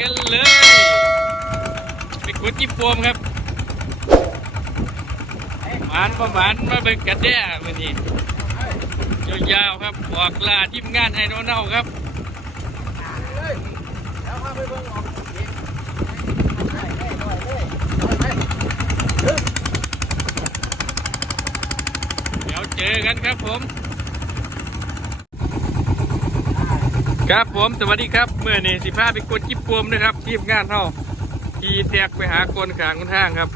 กันเลย ไปขุดจิโฟมครับหวานประหวานมาเบิ่งกันแด้วันนี้ยาวๆครับออกลาทีมงานไฮโนเน่าครับเดี๋ยวเจอกันครับผม ครับผมสวัสดีครับเมื่อนี่สิพาไปกดจิบปวมนะครับทีมงานเฮาขี่แตกไปหาคนขางคนทางครับ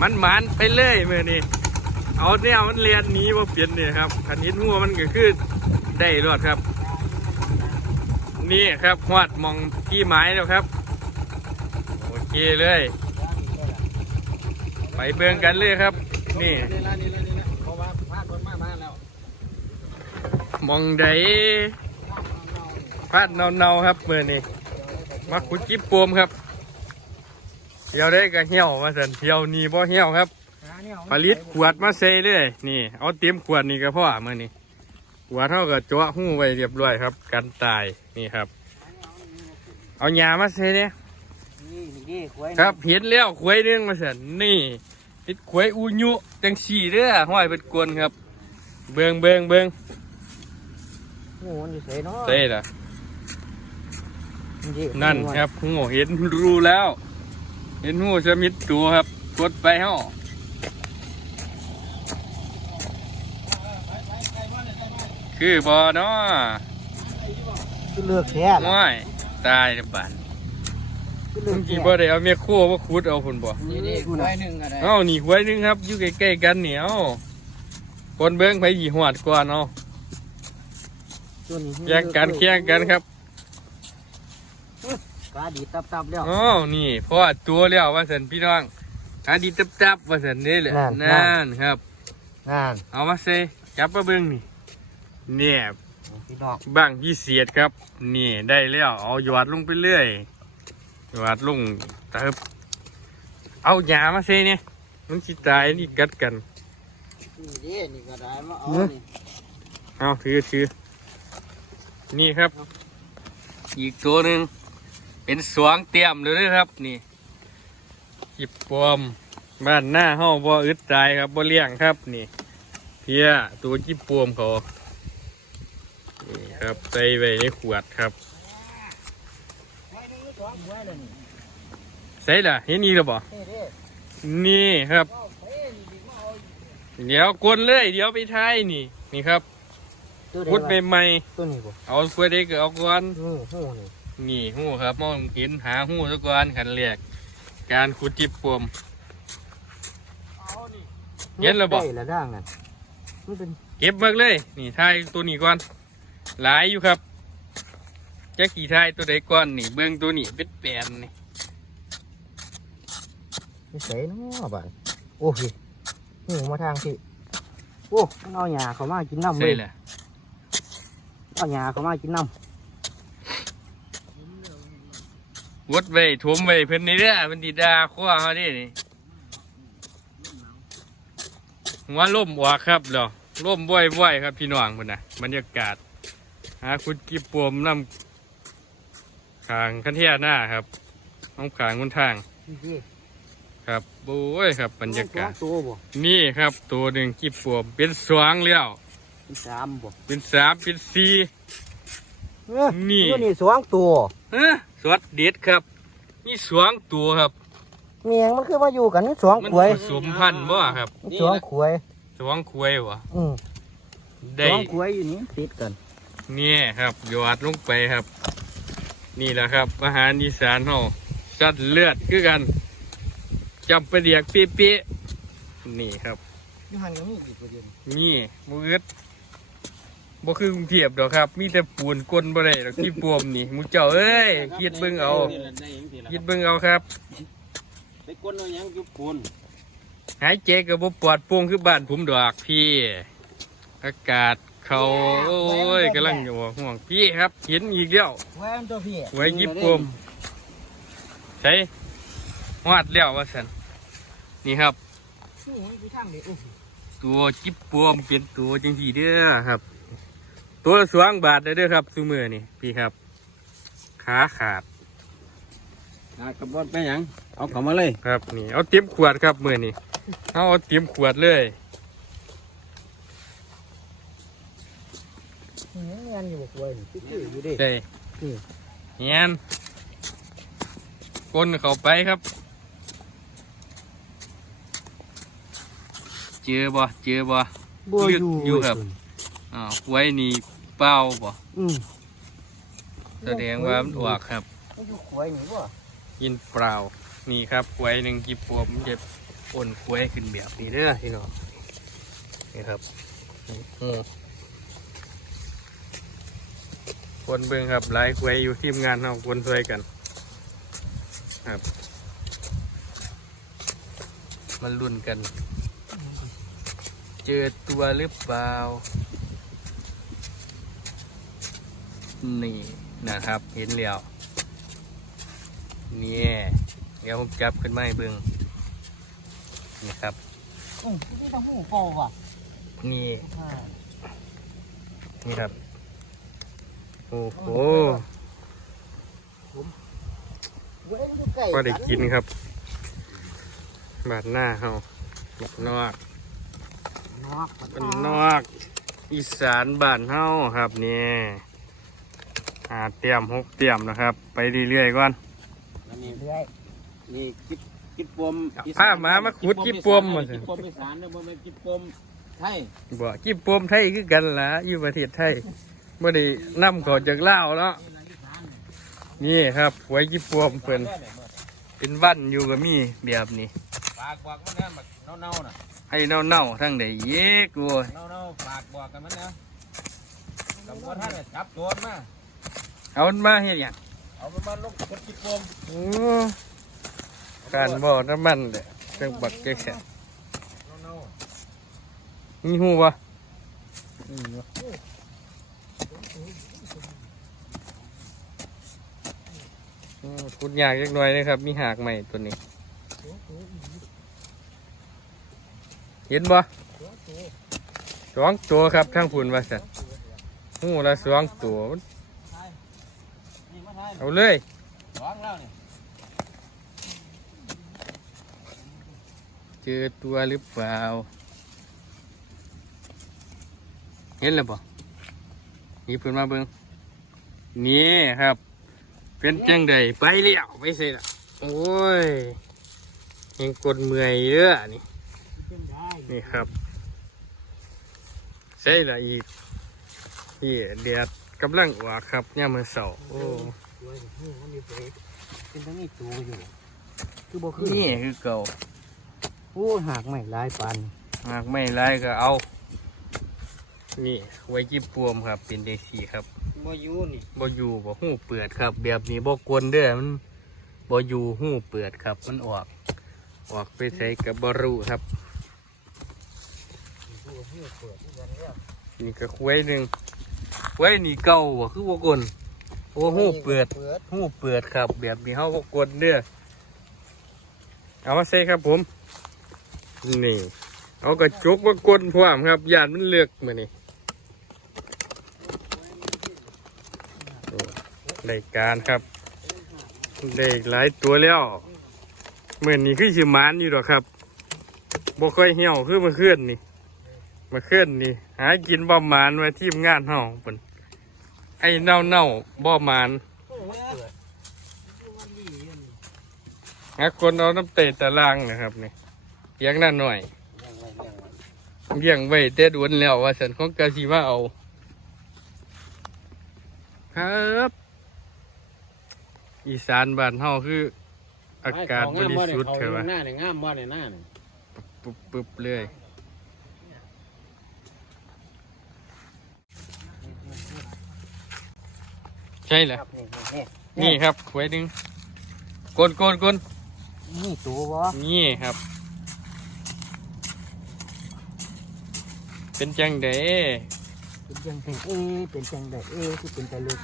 มันหมานไปเลยเมื่อนี่เอาแนวมันเรียนหนีว่าเปลี่ยนเนี่ยครับขันหินหัวมันก็คือได้รอดครับ นี่ครับหอดมองกี่ไม้แล้วครับโอเคเลย ไปเบิ่งกันเลยครับ นี่มองใด พาดเนาๆครับเมื่อนี่มาขุดจิบปวมครับเที่ยวได้ก็เหี่ยวมาสันเที่ยวนี่บ่เหี่ยวครับผลิตขวดมาใส่เลยนี่เอาเตรียมขวดนี่ก็พ่อมื่อนี่ขวดเท่ากับจั่วหู้ไว้เรียบร้อยครับ กันตายนี่ครับ เอาหญ้ามาใส่เนี่ยนี่นี่ดิหวยครับเห็นแล้วขวยหนึงมาสันนี่ติดขวยอูยุจังสี่เด้อห้อยเป็นกวนครับ เบิงเบิงเบิงโอ้โหอยู่เสยเนาะใส่ละดิ นั่นครับหูเห็นรูแล้ว เห็นหูจะมิดตัวครับ กดไปเฮ้าคือบอเนาะคือเลือกแท้ง่ายตายในบ้านคือเลืเมื่อกอกี้แท้บ่ได้เอาเมียคู่มาขุดเอาคนบ่นี่ดิหวยหนึ่งอะไรเอ้านี่หวยหนึงครับอยู่ใกล้ๆกันเหนียวคนเบิ้งไปหยีหวดก่อนเนาะตัวนี้แย่งกันแข่งกันครับ กาดีตับตับๆแล้วอ๋อนี่พ่อตัวแล้วว่าสันพี่น้องอันดีตับๆว่าสันนี่แหละนั่นนั่นครับงานเอามาเซจับมาเบิ้งนี่เนี่ยพี่น้องบ้างยี่เสียดครับ นี่ได้แล้วเอาหยอดลงไปเรื่อยหยอดลงเติบเอาหยามาเซเนี่ยมันสิตายนี่กัดกันนี่ดินี่ก็ได้มาเอานี่เอาถือถือนี่ครับ อีกตัวหนึ่ง เป็นสวงเตรียมเลยเด้อครับนี่จิบปวมบ้านหน้าเฮาบ่อึดตายครับบ่เลี้ยงครับนี่ เพียตัวจิบปวมเขานี่ครับใส่ไว้ในขวดครับหวยหนึ่งหรือสองหวยเลยนี่ใส่ละเห็นอีกหรือเปล่านี่ดินี่ครับเอาเฮ้ยนี่ดิมาเอาเดี๋ยวกวนเลย เดี๋ยวไปทายนี่ นี่ครับตัวพุดใดใหม่ตัวนี้บ่ๆเอาเพื่อเด็กเอาก่อน นี่หูนี่นี่หูครับมองเห็นหาหูซะก่อนขันเรียกการขุดจิบปวมเย็นแล้วบ่ได้ละด่างนั่นมันเป็นเก็บเบิกเลย นี่ทายตัวนี้ก่อน หลายอยู่ครับจะกี่ทายตัวใดก่อนนี่ เบื้องตัวนี้เป็นแปลนนี่นิสัยเนาะบ้านโอ้ยนี่มาทางที่โอ้มันเอาหญ้าเขามากินน้ำเลใช่ยแหละเอาหญ้าเขามากินน้ วดไว้ถวมไว้เพิ่นนี่เด้อเพิ่นดีดาขั้วเขาดินี่หัวล่มออกครับเหรอล่มบ่อยๆครับพี่น้องพุ่นนะบรรยากาศหาคุณกิบปวมน้ำขางคันเทียหน้าครับน้องขางคนทางำนี่ครับโอ้ยครับบรรยากาศตัวบ่นี่ครับตัวหนึ่งกิบปวมเป็นสวงแล้วมีสามบ่เป็นสามเป็นสี่เอ้อนี่ตัวนี้สองตัวเอ้อ สวดเด็ดครับนี่สวงตัวครับ เมียงมันคือมาอยู่กันนี่สองมันขวยผสมพันธุ์บ่ครับ นี่สองขวย สวงควยบ่อืมได้สองขวยอยู่นี่ติดกันเนี่ยครับหยอดลงไปครับ นี่แหละครับ อาหารอีสานเฮาสัตว์เลือดคือกันจับไปเดียกเป๊ะๆนี่ครับอยู่หันก็มีอีกประเด็นนี่มือด บ่คือกรุงเทพดอกครับ มีแต่ปูนก้นบ่ได้ดอกที่ปวมนี่หมูเจ้าเอ้ยคิดเบิ่งเอาคิดเบิ่งเอาครับ ไปก้นเอาหยังอยู่ปูนหายใจก็บ่ปลอดโปร่งคือบ้านผมดอกพี่ อากาศเขาโอ้ยกำลังอยู่ห่วงพี่ครับเห็นอีกแล้วแหวนตัวพี่ไว้ยิบปวมใช่วาดแล้วว่าสันนี่ครับ นี่มันคือทางนี้โอ้โหตัวจิบปวมเป็นตัวจังสีเด้อครับ ตัวละสวงบาทเด้อครับซูมือนี่พี่ครับ ขาขาดหากระบอกไปหยัง เอาเข้ามาเลยครับนี่เอาเตรียมขวดครับมือนี่เอาเอาเตรียมขวดเลยเงี้ยอยู่กล้วยนี่คืออยู่ดิใช่อืมเงี้ยนก้นเข้าไปครับ เจอบ่เจอบ่บัวเลือกอยู่อยู่ครับ อ้าวไว้นี่เป้าบ่อืมแสดงว่ามันออกครับ มันอยู่กล้วยนี่บ่กินเปล่า นี่ครับไว้หนึ่งกีบปัวมันจะอ่อนควยขึ้นแบบนี้เด้อพี่น้องนี่ครับอืมคนเบิ่งครับหลายควยอยู่ทีมงานเราคนช่วยกัน ครับ มันรุ่นกัน เจอตัวหรือเปล่า นี่นะครับ เห็นแล้วเนี่ยเดี๋ยวผมจับขึ้นมาให้เบิ่งนี่ครับอืมนี่ต้องหูโปว่ะนี่อ่านี่ครับ โอ้โหเว้ยมันอยู่ใกล้ก็ได้กินครับ บาดหน้าเฮาบักนอกนอกเป็นนอก อีสานบ้านเฮาครับเนี่ย หาเตรียมหกเตรียมนะครับ ไปเรื่อยๆก่อนอันนี้เรื่อยนี่กิ๊บกิ๊บปมเอาผ้ามามาขุดกิ๊บปมมาสิกิ๊บปมอีสานเนี่ยบ่แม่นกิ๊บปมไทยบ่กี่ปมไทยคือกันล่ะอยู่ประเทศไทยบ่ได้นำเขาจากลาวเนาะนี่ครับไว้กี่ปมเพิ่นเป็นวันอยู่ก็มีแบบนี้ฝากบอกมันนะบักเน่าๆน่ะให้เน่าๆทั้งใดเย้กูเน่าๆฝากบอกกันมันนะตำรวจท่านน่ะจับโจรมา เอามันมาเฮ็ดหยังเอามันมาลงกดกิ๊บปมโอ้การบ่น้ำมันเด้อจังบักแก่แค่เน่ามีฮู้บ่อืมพูดยากจักหน่อยนะครับ มีหากใหม่ตัวนี้ เห็นบ่สองตัวครับทั้งผุนว่าสัตว์หูละสองตัวๆนี่มาไทย เอาเลยสองแล้วนี่เจอตัวหรือเปล่า เห็นแล้วบ่นี่เพิ่นมาเบิ่งนี่ครับ เป็นจังใดไปแล้วไปเสร็จละโอ้ยยังกดเมื่อยเยอะนี่นี่ครับใช่ละอีกนี่แดดกำลังออกครับย่ามมือเสาร์โอ้ วยนี่มันอยู่เปเป็นทั้งนี้ตัวอยู่ คือบ่ขึ้นนี่คือเก่าโอ้หากไม่หลายปานหากไม่ไรก็เอา นี่ไว้จีปวมครับ เป็นเดซีครับบ่อยู่นี่บ่อยู่บ่หูเปิดครับ แบบนี้บ่กวนเด้อมันบ่อยู่หูเปิดครับ มันออก ออกไปใส่กับบ่รู้ครับตัวเพื่อเปิดที่กันแล้วนี่ก็ควยหนึ่งควยนี่เก่าบ่คือบ่กวน โอ้หูเปิดหูเปิดครับ แบบนี้เฮาบ่กวนเด้อเอามาใส่ครับผม นี่ เอากระจกมากวนพร้อมครับยานมันเลือกมื้อนี้โอ้ได้การครับได้หลายตัวแล้วเหมือนนี้คือสิมานอยู่หรอครับบ่ค่อยเหี่ยวคือเมื่อนนี่ มาเมื่อนนี่ หากินบ่หมานไว้ทีมงานเฮาเพิ่น ไอ้เน่าเน่าๆบ่หมานโอ้มันเปิดมันดีอยู่นี่หาคนเอาน้ำเตะตะลางนะครับนี่เพียงนั่นหน่อยเลี้ยงไว้เลี้ยงไว้เลี้ยงไว้แต่ดวนแล้วว่าสันของกาสิมาเอา ครับ อีสานบ้านเฮาคือ อากาศบริสุทธิ์เขาใช่ไหมหน้าเนี่ยงามบ่เนี่ยหน้าเนี่ย ปุ๊บปุ๊บเลย ใช่แหละครับนี่นี่นี่ครับไว้ดึงกนกนกนนี่ตัวบ่นี่ครับ เป็นจังเดเป็นจังไดเอเป็นจังไดเอที่เป็นตะลึก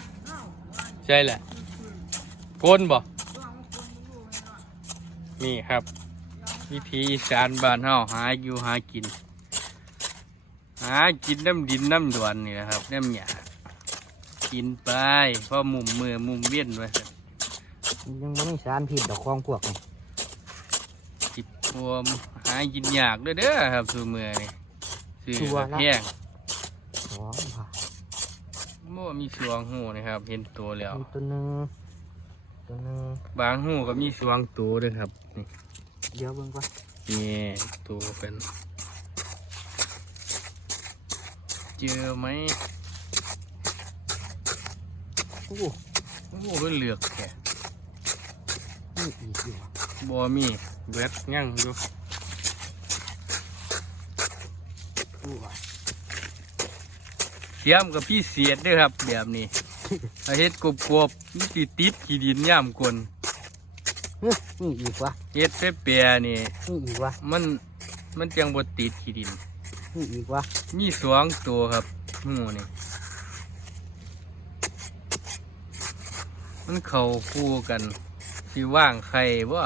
ใช่แหละกนบ่นี่ครับ วิธีอีสานบ้านเฮาหาอยู่หากิน หากินน้ำดินน้ำดวนนี่แหละครับน้ำหยา กินไปเพราะมุมมือมุมเวียนไว้ครับยังไม่มีสารพิษดอกของพวกนี้จิบรวมหากินยากเด้อเด้อครับสูมือนี่ซื้อแบบแห้งสองผ่ามั่วมีสวงหูนะครับ เห็นตัวแล้ว มีตัวหนึ่งตัวหนึ่งบางหูก็มีสวงตัวด้วยครับนี่ เดี๋ยวเบิ่งก่อนนี่ตัวเป็น เจอไหม โอ้โอ้โหเป็นเหลือกแค่นี่อีกอยู่ว่ะบ่มีเบิดยั่งอยู่โอ้ว่ะเทียมกับพี่เสียดเด้วยครับ แบบนี้ถ้าเฮ็ดกบกบๆมันสิติดขี้ดินย่ามกลนเฮ้ยนี่อีกว่ะเฮ็ดเปียๆนี่ นี่อีกว่ะมัน มันจังบ่ติดขี้ดิน นี่อีกว่ะมีสองตัวครับหมูนี่ มันเข้าคู่กันสิว่างไข่บ่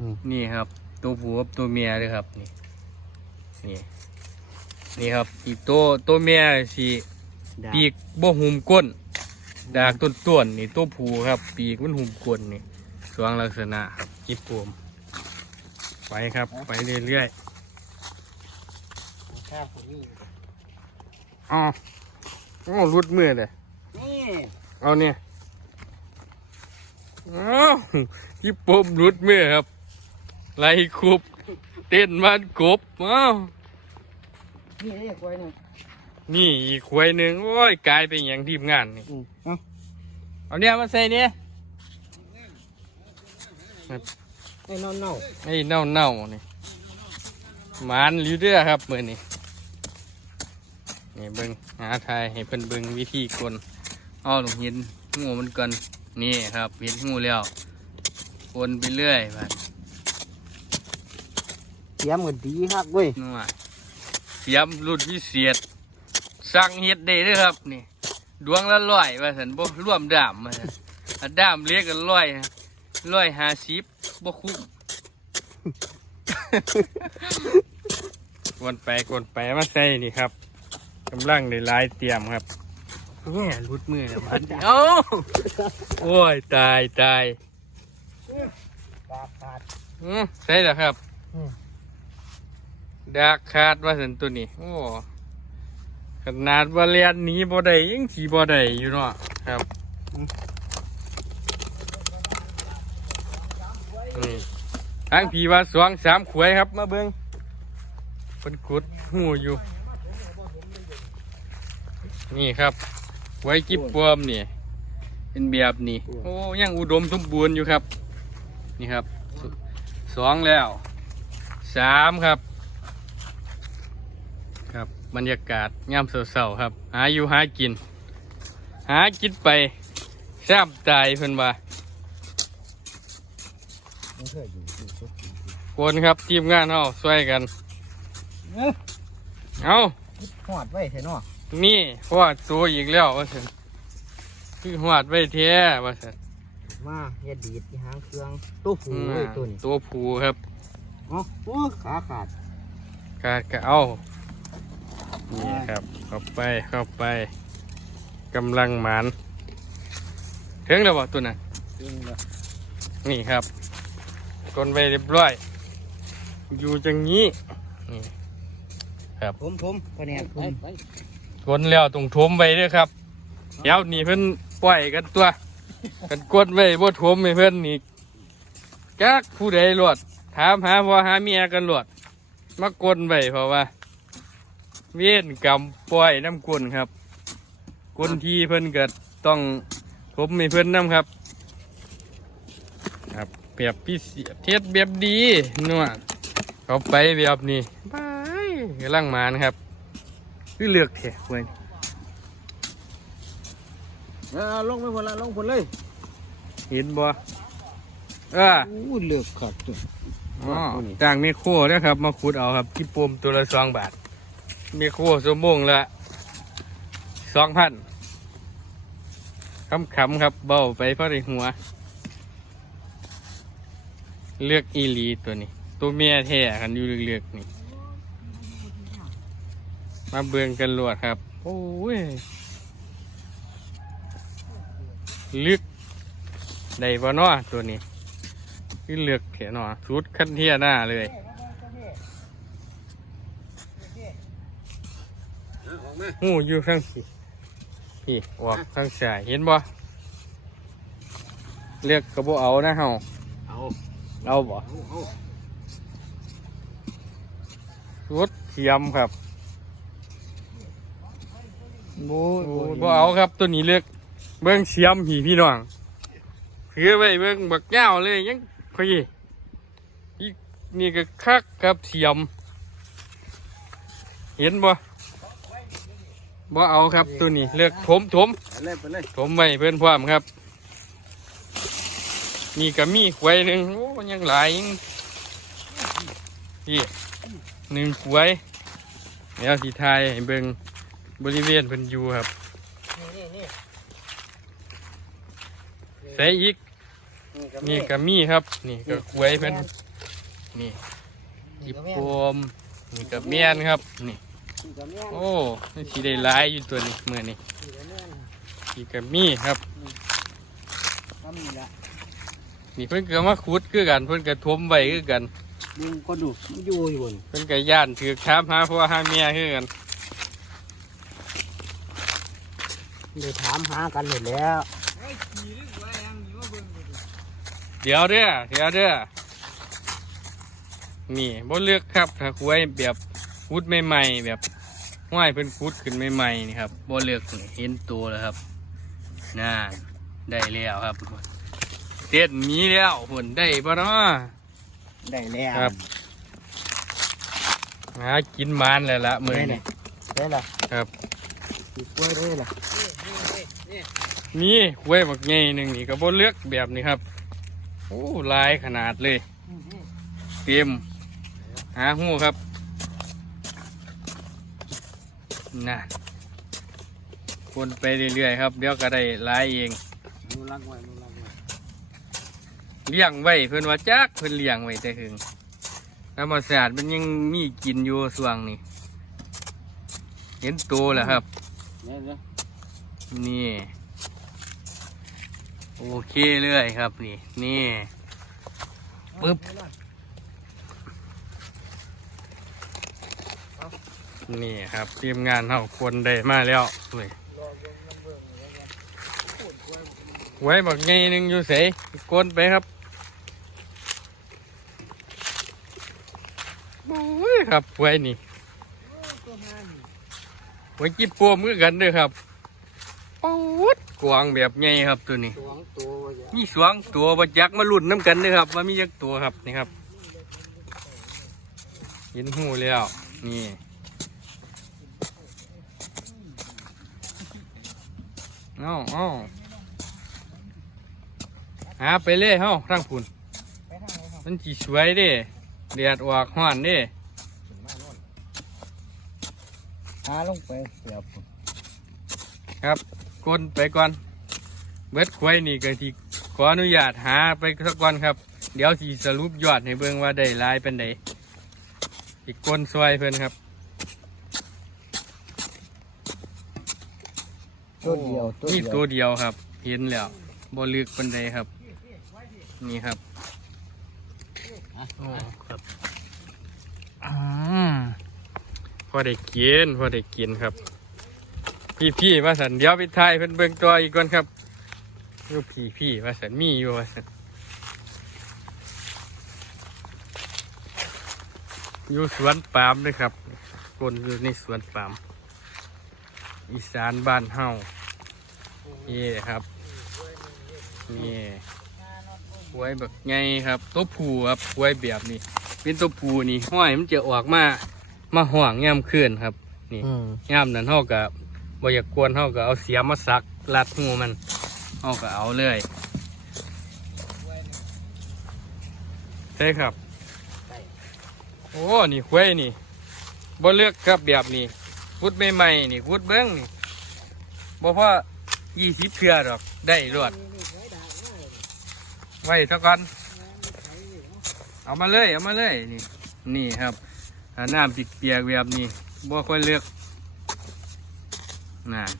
นี่นี่ครับ ตัวผู้กับตัวเมียเลยครับ นี่ นี่ นี่ครับ อีกตัวตัวเมียสิดาบปีกบ่หุมก้น ดากต้นต้นๆนี่ตัวผู้ครับ ปีกมันหุมก้นนี่สวงลักษณะครับจิบปวมไปครับ ไปเรื่อยข้าวผมนี่ๆอ๋ออ๋อรุดมือเลย นี่เอาเนี่ย อ้าวจิบปวมรุดมือครับไล่คุบ เต้นมันกบอ้าวนี่เรียกไว้หนึ่งนี่อีกควยหนึ่งโอ้ยกลายเป็นอย่างทีมงานนี่อืมเอ้าเอาเนี่ยมาใส่เนี่ยไอ้นอนเน่าไอ้เน่าเน่าๆนี่หมานลิวเดอร์ครับมือนี่นี่เบิ้งหาทายให้เพิ่นเบิ้งวิธีกลอ้อลงเห็นงูมันก่อน นี่ครับเห็นงูแล้วกลไปเรื่อยไปเสียมก็ดีครับเว้ยนู่นว่ะเสียมรุ่นพิเศษสั่งเฮ็ดได้เลยครับนี่ ดวงละร้อยว่าสันบ่ร่วมดามมาซั่นอันดามเล็กกันร้อยร้อยห้าสิบบ่คุ้ม กวนไปกวนไปมาใส่นี่ครับกำลังได้หลายเตรียมครับ เนี่ยรุดมือแล้วมันเอ้าโอ้ยตายตายดาบขาดอืมใช่แล้วครับอืมดากขาดว่าสันตัวนี้โอ้ขนาดว่าเรียนหนีบ่ได้ยังสีบ่ได้อยู่เนาะครับนี่ทางผีว่าสองสามขวยครับ มาเบิ้งเป็นขุดหูอยู่ นี่ครับ ไว้กิบปวมนี่เป็นแบบนี้โอ้ยังอุดมสมบูรณ์อยู่ครับ นี่ครับสสองแล้วสามครับ ครับบรรยากาศย่ำเสาๆครับ หาอยู่หากิน หากินไปแซมตายเพิ่นว่าไม่เคยอยู่อยู่สุดคนครับทีมงานเฮาช่วยกัน เอ้ยเอาหอดไว้เถอะเนาะ นี่พอดตัวอีกแล้วว่าสันคือหวาดไว้แท้ว่าสันมาอย่าดีดที่หางเครื่องตัวผูอืมเลยตัวนี้ตัวผูครับเอ๋อโอ้ขาขาดกาดก็เอานี่ครับเข้าไปเข้าไปกำลังหมานถึงแล้วบ่ตัวน่ะจริงเลยนี่ครับกลนไปเรียบร้อย อยู่จังนี้นี่ครับผมผมพะแนกผม กลแล้วตรงทมไปเด้วยครับเดี๋ยวนี่เพิ่นปล่อยกันตัว กันกดไว้บ่ทมให้เพิ่นนี่จักผู้ใดหลวดถามหาพ่อหาเมียกันหลวดมากลไว้เพราะว่า เวียนกรรมปล่อยน้ำกลนครับกลที่เพิ่นเกิดต้องทมให้เพิ่นน้ำครับ ครับเปรียบพี่เสียเทียดแบบดีนัวเขาไปแบบนี้ไปกำลังมานะครับ คือเลือกแถเว้ยเออลงไปคนละลงคนเลยเห็นบ่เอออู้เลือกขาดตัวอ๋อจ้างเมโครนะครับ มาขุดเอาครับที่ปมตัวละสองบาทเมโครสมงละสองพันคำขำๆครับเบาไปเพราะในหัว เลือกอีหลีตัวนี้ ตัวเมียแท้กันอยู่เลือกๆนี่ มาเบืองกันลวดครับ โอ้ย ลึกได้บ่เนาะตัวนี้คือเลือกเถียเนาะสุดขั้นเทียหน้าเลยเอาออกมาหูอยู่ข้างพี่พี่ออกข้างซ้ายเห็นบ่เลือกกระโบเอานะเฮาเอาเอาบ่เอาเอาสุดเทียมครับ โอ้ยโอ้ยบ่เอาครับตัวนี้เลือกเบิ้งเสียมพี่พี่น้องถือไว้เบิ้งบักเงาวเลยยังพอดีอีกนี่ก็คักครับเสียม เห็นบ่บ่เอาครับตัวนี้เลือกถมถมไปเลยไปเลยถมไว้เพื่อนพร้อมครับ นี่ก็มีขวยหนึ่งโอ้ยังหลายยังพี่หนึ่งขวยเดี๋ยวสีไทายให้เบิ่ง บริเวณเพิ่นอยู่ครับนี่นี่ใส่อีก นี่ก็มีครับ นี่ก็ขวยเพิ่นนี่จิบโปมนี่ก็เมียนครับนี่ก็แม่นโอ้นี่สีได้หลายอยู่ตัวนี้เมื่อนี้นี่ก็แม่นนี่ก็มีครับ ทำนี่ละนี่เพิ่นก็มาขุดคือกัน เพิ่นก็ทมไว้คือกันดึงก็ดูมันอยู่อยู่บนเพิ่นก็ย่านถือถามหาพ่อหาเมียคือกัน เดี๋ยวถามหากันหมดแล้ว เดี๋ยวเด้อเดี๋ยวเด้อนี่บ่เลือกครับถ้าคุยแบบขุดใหม่ๆแบบห้อยเพิ่นขุดขึ้นใหม่ๆนี่ครับบ่เลือกนี่เห็นตัวแล้วครับน่าได้แล้วครับเต้นมีแล้วผลได้ปะเนาะได้แล้วครับหากินหมานแล้วละมื้อนี้ได้ละครับสีกล้วยได้ละ มีคุยบักใหญ่หนึงนี่ก็บ่เลือกแบบนี้ครับ โอ้หลายขนาดเลย เตรียมหาหูครับน่ะคนไปเรื่อยๆครับ เดี๋ยวก็ได้หลายเองนูรักไว้นูรักไว้เลี้ยงไว้เพิ่นว่าจักเพิ่นเลี้ยงไว้แต่หึงธรรมศาสตร์มันยังมีกินอยู่ส่วงนี้เห็นโตแล้วครับเนี่ยเนี่ยนี่ โอเคเลยครับนี่นี่ปึ๊บนี่ครับทีมงานเราคนได้มาแล้วเลยไว้บักไงหนึ่งอยู่เสยกวนไปครับโอ้ยครับไว้นี่ไว้จิบปวมือกันเด้วยครับ กวางแบบไงครับตัวนี้ สวงตัวไว้อย่ามีสวงตัวบัจักมาหลุดน้ำกันเด้วยครับว่ามีจักตัวครับนี่ครับเห็นหูแล้วนี่เอาเอาหาไปเลยเฮาทั้งพุ่นไปทางไหนครับมันจีสวยเด้แดดออกห้อนเด้ หาลงไปเสียบครับ กลไปก่อน เบิดควายนี่ก็ที่ขออนุญาตหาไปสักก่อนครับ เดี๋ยวสีสรุปยอดให้เบิ่งว่าได้หลายเป็นไดอีกกลซอยเพิ่นครับ ตัวเดียวตัวนี่เดียวตัวเดียวครับ เห็นแล้วบ่ลึกเป็นไดครับ นี่ครับโอ้ครับอืมพอได้กินพอได้กินครับ พี่พี่ๆว่าสันเดี๋ยวไปถ่ายเพิ่นเบิ่งตัวอีกก่อนครับอยู่พี่พี่ๆว่าสันมีอยู่ว่าสันอยู่สวนปาล์มเลยครับคนอยู่ในสวนปาล์มอีสานบ้านเฮานี่ครับนี่หวยแบบไงครับตัวผูครับหวยแบบนี้เป็นตัวผูนี่ห้อยมันจะออกมามาห่วงย่ำขึ้นครับ นี่อืมย่ามนั้นเฮาก็บ่ บอยากกวนเฮาก็เอาเสียมมาสักรัดหูมันเฮาก็เอาเลยใช่ครับ โอ้นี่ควยนี่บ่เลือกครับแบบนี้พุดใหม่ๆนี่พุดเบิ้องนี่บ่พอยี่สิบเทือดอกได้รวดไว้เท่ากันเอามาเลยเอามาเลยนี่นี่ครับถ้าน้ำเปียกแบบนี้บ่ค่อยเลือก นั่น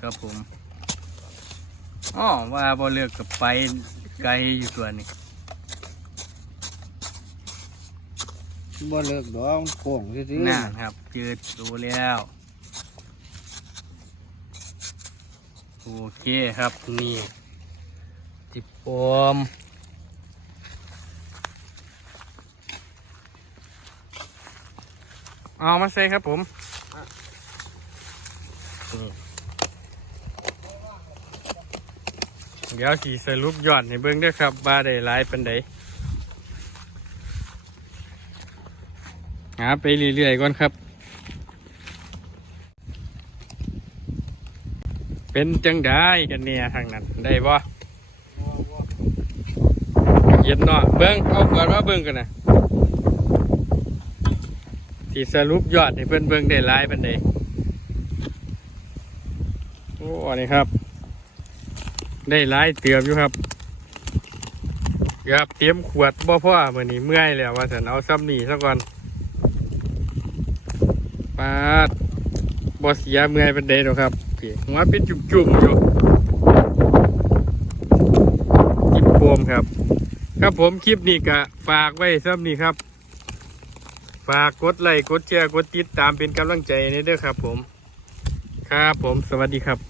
ครับผมอ๋อว่าบ่เลือกกับไปไกลอยู่ตัวนี้บ่เลิกดอกมันโค้งซื่อน่าครับจืดดูแล้วโอเคครับนี่จิบปม เอามาใส่ครับผมเดี๋ยวสีสรุปยอดให้เบิ่งเด้วยครับว่าได้หลายปันใดหาไปเรื่อยๆก่อนครับ เป็นจังได้กันเนี่ยทางนั้นได้บ่เย็นเนาะเบิ่งเอาก่อนมาเบิ่งกันนะ ที่สรุปยอดให้เพิ่อนเบิ่งได้หลายปานใดโอ้นี่ครับ ได้หลายเติมอยู่ครับเกือบเตรียมขวดบ่พ่อมือนี้เมื่อยแล้วว่าซั่เอาซ้ำนี่ซะก่อนปาดบอเสียเมื่อยเป็นเดย์หรอครับพี่หัวเป็นจุ่มๆอยู่จิบโฟมครับ ครับผมคลิปนี้ก็ฝากไว้ซ้ำนี่ครับ ฝากกดไลค์กดแชร์กดติดตามเป็นกำลังใจในเด้อครับผม ครับผมสวัสดีครับ